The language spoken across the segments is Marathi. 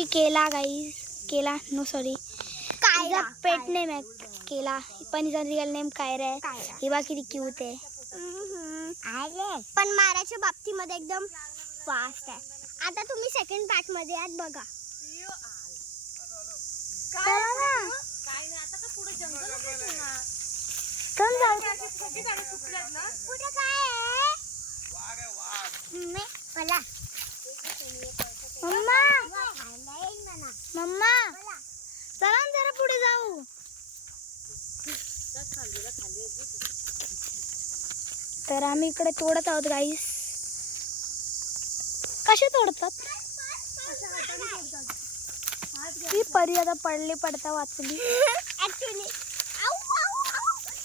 शी केला गाईज, केला no sorry Kaira, pet name आहे केला, पण हिचा रिअल नेम कायरा आहे. ही बा किती क्यूट आहे. पण मारायच्या बाबतीमध्ये एकदम फास्ट आहे. आता तुम्ही सेकंड पार्ट मध्ये आहात बघा. चला ना. काय नाही आता का पुढे जंगल आहे ना. चल जाऊ. सगळी झाडं सुकल्यात ना. पुढे काय आहे? मला मम्मा खायला येईल म्हणा. मम्मा चला ना जरा पुढे जाऊ. तर आम्ही इकडे तोडत आहोत गाईस. कसे तोडतात? ही परी आता पडली पडता वाचली. ऍक्च्युली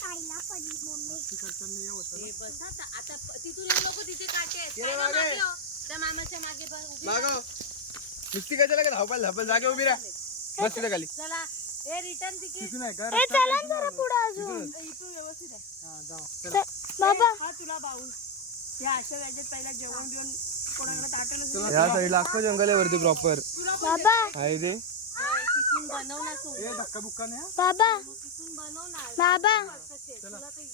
खायला पडली मम्मी. आता तिथून येऊ नको, तिथे काटे आहेत. काय गं मागे हो? त्या मामाच्या मागे उभी राहा. नुसती काय त्याला धावपाल धावपाल जागे उभी राहा. बस तिथे खाली. चला हे रिटर्न तिकीट तिथून आहे का? ए चला ना जरा पुढे अजून. इथून व्यवस्थित आहे. हा, जाऊ. बाबा हा तुला बाऊल. या अशा वेळेत पहिला जेवण घेऊन कोणाकडे ताटलं या साईडला अख्खं जंगल आहे वरती प्रॉपर बाबा आहे ते. तिथून बनव ना तू. ए धक्का बुक्का नाही हा? बाबा तिथून बनव ना. बाबा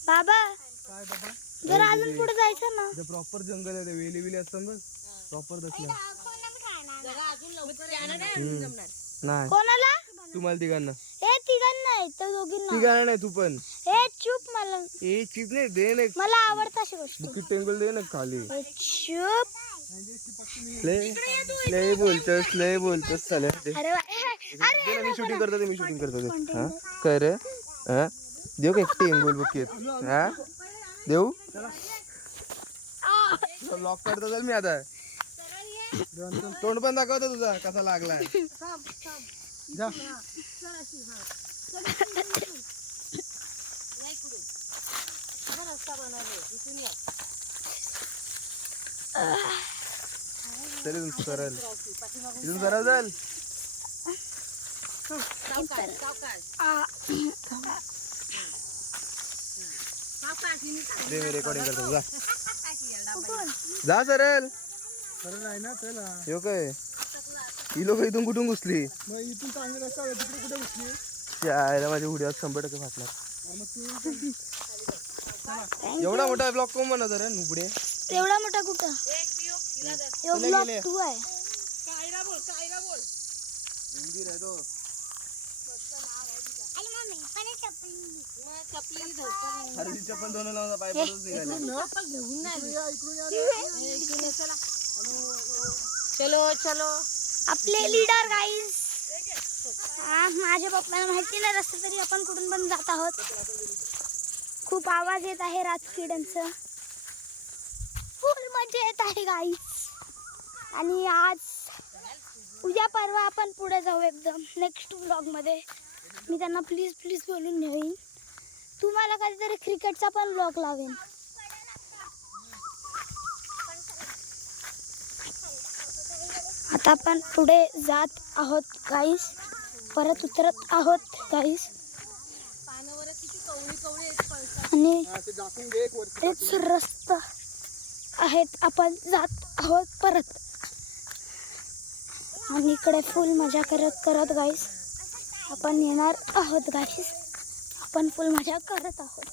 बाबा काय बाबा जरा अजून पुढे जायचं ना. ते प्रॉपर जंगल आहे ते वेली वेली असतात बघ प्रॉपर तसलं. जरा अजून लवकर येणार नाही अजून जमणार. नाही कोणाला? तुम्हाला तिघांना ए तिघांना नाही तर दोघींना. तिघांना नाही तू पण. ए चुप मला ए चिप नाही दे ना मला आवडतं अशी गोष्ट. बुकिट टेंगल दे ना खाली. ए, चुप. लय बोलतोस चालेल दे. अरे वा. ए, अरे दे ना, मी शूटिंग करतो मी शूटिंग करतो ते. हा कर हा देऊ का एकटी टेंगल बुकिट हा देऊ लॉक करतो चल मी आता. तोंड पण दाखवतो तुझा कसा लागलाय. जा रस्ता बनवले इथून ये. चल इथून सरळ इथून सरळ चल. सावकाश सावकाश आ, सावकाश. हिने सांगितलं. दे मी रेकॉर्डिंग करतो जा कुठून? जा सरळ सरळ आहे ना चला यो काय ही लोक इथून कुठून घुसली. इथून चांगली रस्ता तिकडे कुठे घुसली. त्या माझ्या उड्यात 100% फाटला. एवढा मोठा ब्लॉक कोण बनवतो रे नुबडे. एवढा मोठा कुठं? यो ब्लॉक 2 आहे. कायरा बोल कायरा बोल. हिंदी रे तो. आणि मम्मी पण एक चप्पल घेतली. मग चपली धोतर. अरे ती चप्पल दोन लावून पाय पडून निघाले. चप्पल घेऊन नाही आली. इकडून ये, चला. चलो चलो. आपले लीडर गाईज. माझ्या पप्पाला माहिती नाही रस्ता तरी आपण कुठून पण जात आहोत. खूप आवाज येत आहे राजकिड्यांचा. फुल मजा येत आहे गाईज. आणि आज उद्या परवा आपण पुढे जाऊ एकदम नेक्स्ट व्लॉग मध्ये. मी त्यांना प्लीज प्लीज बोलून नेईन. तुम्हाला कधीतरी क्रिकेटचा पण व्लॉग लावेन. आता आपण पुढे जात आहोत गाईस. परत उतरत आहोत गाईस. पानावर किती कवळी कवळी आहेत पळतात. आणि ते दाखवून दे एक वरती. तेच रस्ता आहेत. आपण जात आहोत परत. आणि इकडे फुल मजा करत करत गाईस आपण येणार आहोत गाईस. आपण फुल मजा करत आहोत.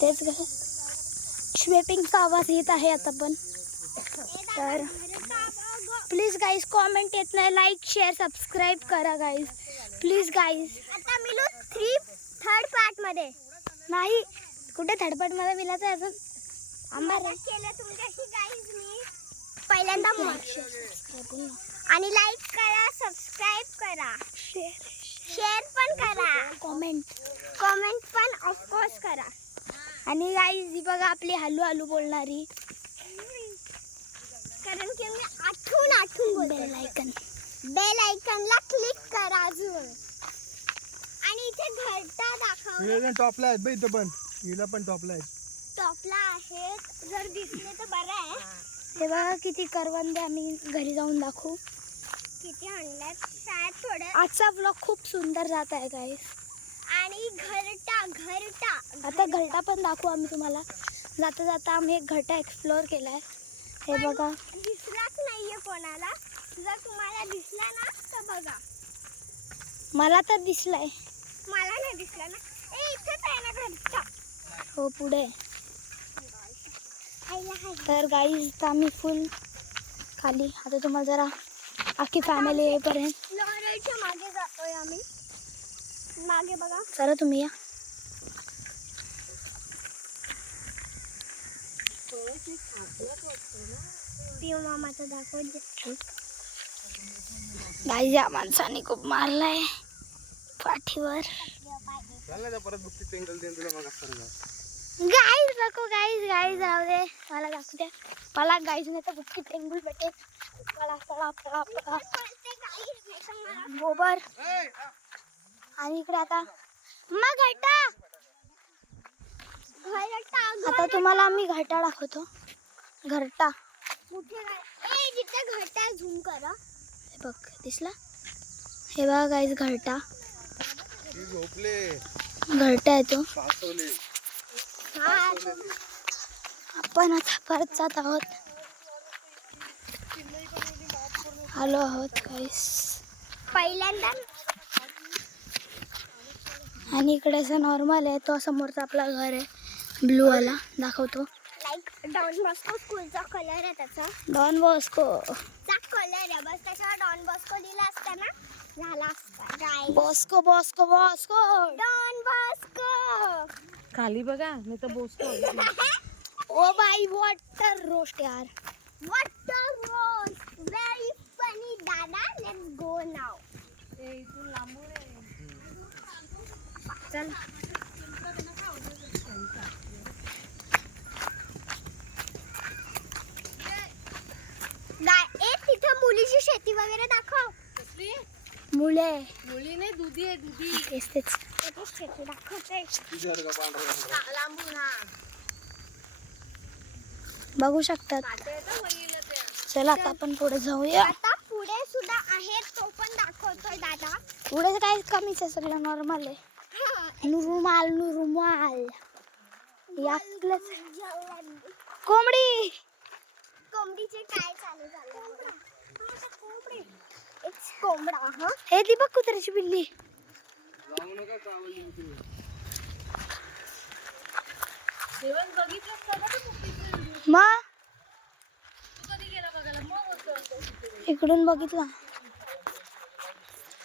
तेच गाईस स्वेपिंगचा आवाज येत आहे आता पण. तर प्लीज गाईस कॉमेंट येत नाही. लाईक शेअर सबस्क्राईब करा गाईस प्लीज गाईस. आता मिळू थर्ड पार्ट मध्ये नाही कुठे थर्ड मध्ये मिळालं तर अजून आंबा केलं तुमच्याशी गाईज मी पहिल्यांदा आणि लाईक करा सबस्क्राईब करा शेअर पण करा कमेंट पण ऑफकोर्स करा. आणि गाईज ही बघा आपली हलू हलू बोलणारी. कारण की मी आठवून बेल आयकनला क्लिक करा अजून. आणि इथे घरटा दाखव. टॉपला आहेत बघ इथं पण. हिला पण टॉपला आहेत. टॉपला आहेत जर दिसले तर बरं आहे. हे बघा किती करवंदे आम्ही घरी जाऊन दाखवू. किती आणल्यात शाळेत थोडं. आजचा ब्लॉग खूप सुंदर जात आहे गाईस. आणि घरटा आता घरटा पण दाखवू आम्ही तुम्हाला. जाता जाता आम्ही एक घट्टा एक्सप्लोअर केलाय. हे बघा, दिसलाच नाहीये कोणाला. जर तुम्हाला दिसला ना तर बघा. मला तर दिसलाय. मला नाही दिसला ना. इथेच आहे ना घरचा. हो पुढे. आईला हाय. तर गाईज आम्ही फुल खाली. आता तुम्हाला जरा अख्खी फॅमिली येईपर्यंत लॉरेलच्या मागे जातोय आम्ही. मागे बघा. चला तुम्ही या. पिऊ मामाचा दाखवत. गाईज या माणसाने खूप मारलाय पाठीवर. परत बुक्की टेंगल देऊन तुला मग असतं. गाईज नको, गाईज गाईज राहू दे. मला दाखवू द्या. मला गाईज नाही तर बुक्की टेंगुल भेटेल. पळा पळा पळा पळा. गोबर. आणि इकडे आता मग घट्टा. आता तुम्हाला आम्ही घरटा दाखवतो. घरटा जिथे घरटा झूम करा. हे बघ, दिसला? हे बघा गाईज घरटा. झोपले घरटा येतो. हा आपण आता परत जात आहोत. आलो आहोत गाईस. पहिल्यांदा आणि इकडे असं नॉर्मल आहे. तो समोरचा आपला घर आहे ब्लू वाला. दाखवतो. लाईक डॉन बॉस्को स्कूलचा कलर आहे त्याचा. डॉन बॉस्को चा कलर आहे. बस त्याच्यावर डॉन बॉस्को लिहिलं असतं ना झाला असता. काय Bosco Bosco Bosco. Don Bosco. खाली बघा नाही तर बोसतो. ओ बाई वॉटर रोस्ट यार. वॉटर रोज व्हेरी फनी दादा. Let's go now. इथून लांबून आहे. चल. तिथं मुलीची शेती वगैरे दाखव. कसली मुले. मुली नाही, दुधी आहे दुधी. तेच तेच. शेती दाखवते. लांबून. हा बघू शकतात. चला आता आपण पुढे जाऊया. आता पुढे सुद्धा आहे. तो पण दाखवतोय दादा. पुढे काही कमीच आहे. सगळं नॉर्मल आहे. नुरुमाल नुरुमाल. यातलंच कोंबडी. कोंबडीचे काय चालू झाले. एक कोंबडा. हा हे ती बघ कुत्र्याची बिल्ली. जेवण बघितलं का मग कधी गेला बघायला. मग होतं इकडून बघितला.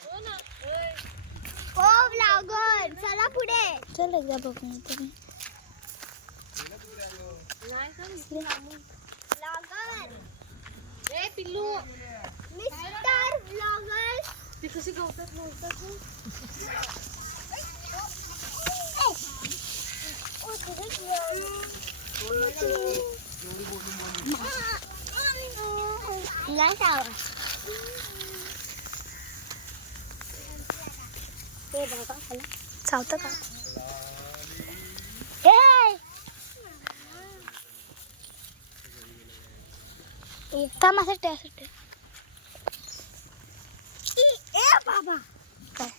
हो ना. होय. हो ब्लॉगर. चला पुढे. चल एकदा बघून येतो मी. नाही का इथे लांबून. ब्लॉगर. ए पिल्लू मिस्टर ब्लॉगर. ते कशी गवतात नव्हतात. चावतं का? ए! थांब त्यासाठी. ए बाबा. काय?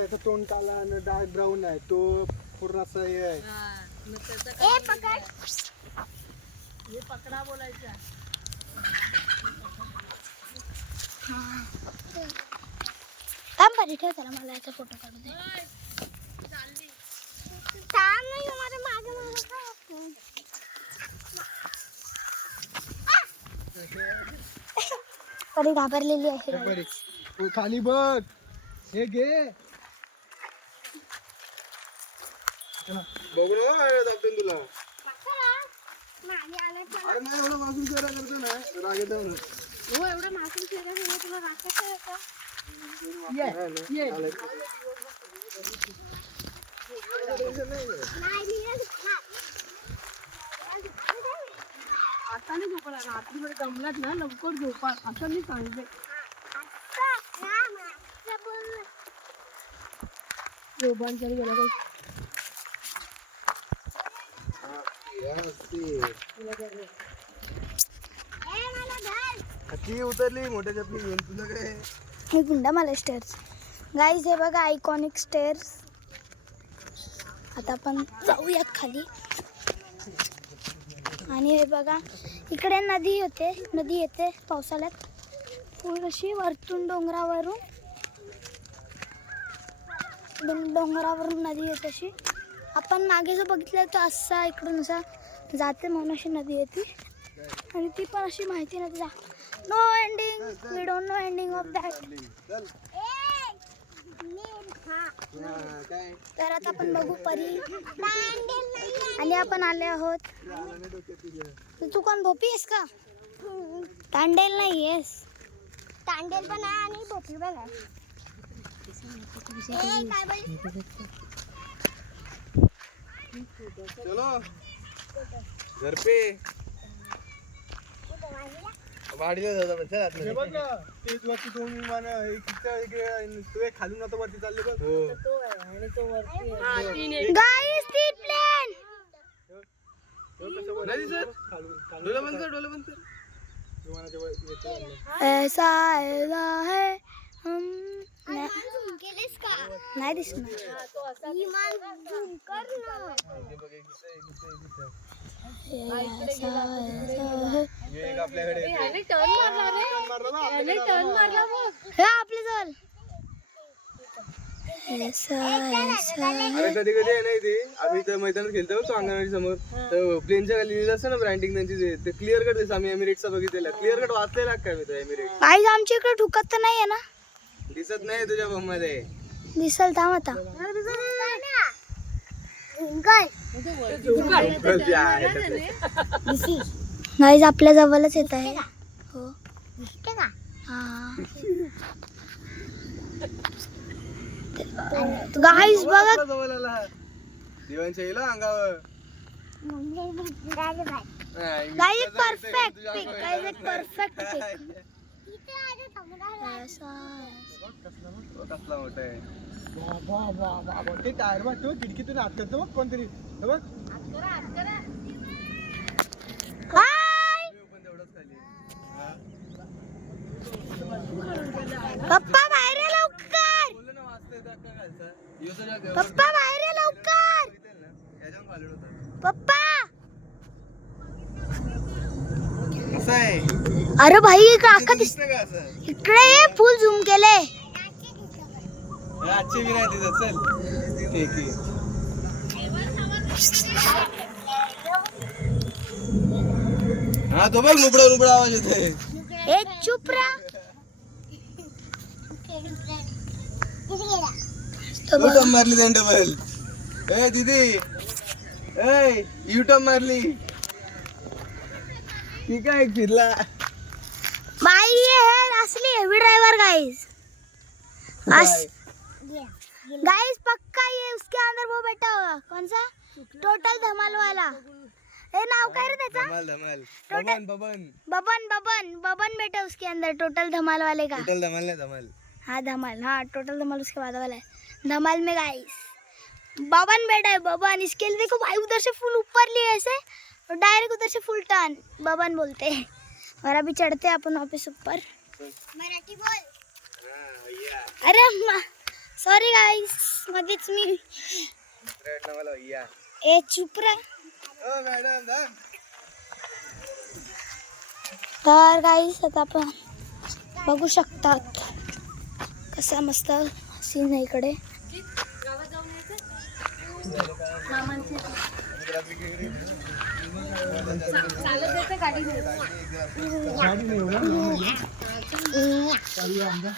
याचा तोंड काला आणि डार्क ब्राऊन आहे. तो पूर्ण असं हे आहे. मग त्याचा ए पकड. हे पकडा बोलायचा. थांब बरी ठेव. त्याला मला याचा फोटो काढू दे. चालली. थांब नाही माझ्या मागे मागे. परी घाबरलेली आहे. बरी. तू खाली बघ. हे घे. बघू ना दाखवेन तुला. मागे आणायचं. अरे नाही एवढं मासून चेहरा करतो ना राग येतो ना. हो एवढं मासूम शेगा सगळं तुला राखायचं आहे का. आता नाही झोपला. रात्रीमध्ये दमलात ना लवकर झोपा असं मी सांगते. झोपांच्याने गेला काही. ती उतरली मोठ्या चपली घेऊन. तुझं काय हे गुंडा मला स्टेअर्स. गाईज हे बघा आयकॉनिक स्टेअर्स. आता आपण जाऊयात खाली. आणि हे बघा इकडे नदी येते पावसाळ्यात फुल अशी वरतून डोंगरावरून नदी येते अशी. आपण मागे जो बघितलं तर असा इकडून असा जाते म्हणून अशी नदी येते. आणि ती पण अशी माहिती नाही जा no ending, we don't know ending of that. तर आता आपण बघू परी. आणि आपण आले आहोत. तू कोण भोपी आहेस का? तांडेल नाही आहेस? तांडेल पण आहे आणि भोपी पण आहे. काय बोलली? चलो घर पे वाढीला जाता पण चल आतमध्ये. बघ ना ते वरती दोन विमान खालून आता वरती चालले बघ. हो आणि तो वरती गाईस ती प्लेन. नाही सर डोले बंद कर विमानाच्या वर ऐसा है हम झूम केलेस का? नाही दिसणार. विमान झूम कर ना. एक आपल्याकडे टर्न मारला बघ. हे आपले जवळ ऐसा अरे कधी कधी आहे नाही ते आम्ही तर मैदानात खेळतो तो अंगणवाडी समोर तर प्लेनच्या खाली लिहिलं असतं ना ब्रँडिंग त्यांची ते क्लिअर कट दिसतं. आम्ही एमिरेटचा बघितलेला क्लिअर कट वाचलेला काय मी तो एमिरेट गाईस आमच्या इकडे ठुकत तर नाही आहे ना? दिसत नाही तुझ्या बम मध्ये. दिसल थांब आता. गाईस आपल्या जवळच येत आहे. हो हा गाईस बघा जवळ आला दिवाणच्या येईल अंगावर. गाईस एक परफेक्ट पिक. गाईस एक परफेक्ट पिक. कसला मोठा आहे. ते टायर बघ तो खिडकीतून हात करतो बघ कोणतरी. हे बघ हाय पप्पा बाहेर ये लवकर. बोललो ना वाचता येतं अक्का खालचा. ह्यो तर जग- पप्पा बाहेर ये लवकर. बघितलं ना? ह्याच्यावर खाली होता. पप्पा कसं आहे अरे भाई काका दिस दिसतं का असं? इकडे ये. फुल झूम केले. आजची बी नाही दिसत. चल ठीक आहे. हा तो बघ नुबडा आवाज येतोय. ए चुप रा. युटर्न मारली त्याने डबल. ए दीदी ए युटर्न मारली. ठीक आहे फिरला. भाई ये है असली हेवी ड्राइवर गाइस. गाइस पक्का ये उसके अंदर वो बैठा होगा. कौन सा? टोटल धमाल वाला. ए नाव काय रे त्याचा? धमाल बबन बबन बैठा उसके अंदर टोटल धमाल वाले का. टोटल धमाल नहीं धमाल. हाँ धमाल. हाँ टोटल धमाल उसके बाद वाला है. धमाल में गाइस बबन बैठा है. बबन इसके लिए देखो भाई उधर से फुल ऊपर लिए ऐसे और डायरेक्ट उधर से फुल टर्न बबन बोलते हैं. और अभी चढ़ते हैं अपन वापस ऊपर. मराठी बोल. अरे सॉरी गाइस मध्येच मी. रेड नवाला भैया. ए चुप रा. ओ मॅडम दा. तर गाइस आता आपण बघू शकतात कसा मस्त सीन आहे इकडे. चालत येते गाडी.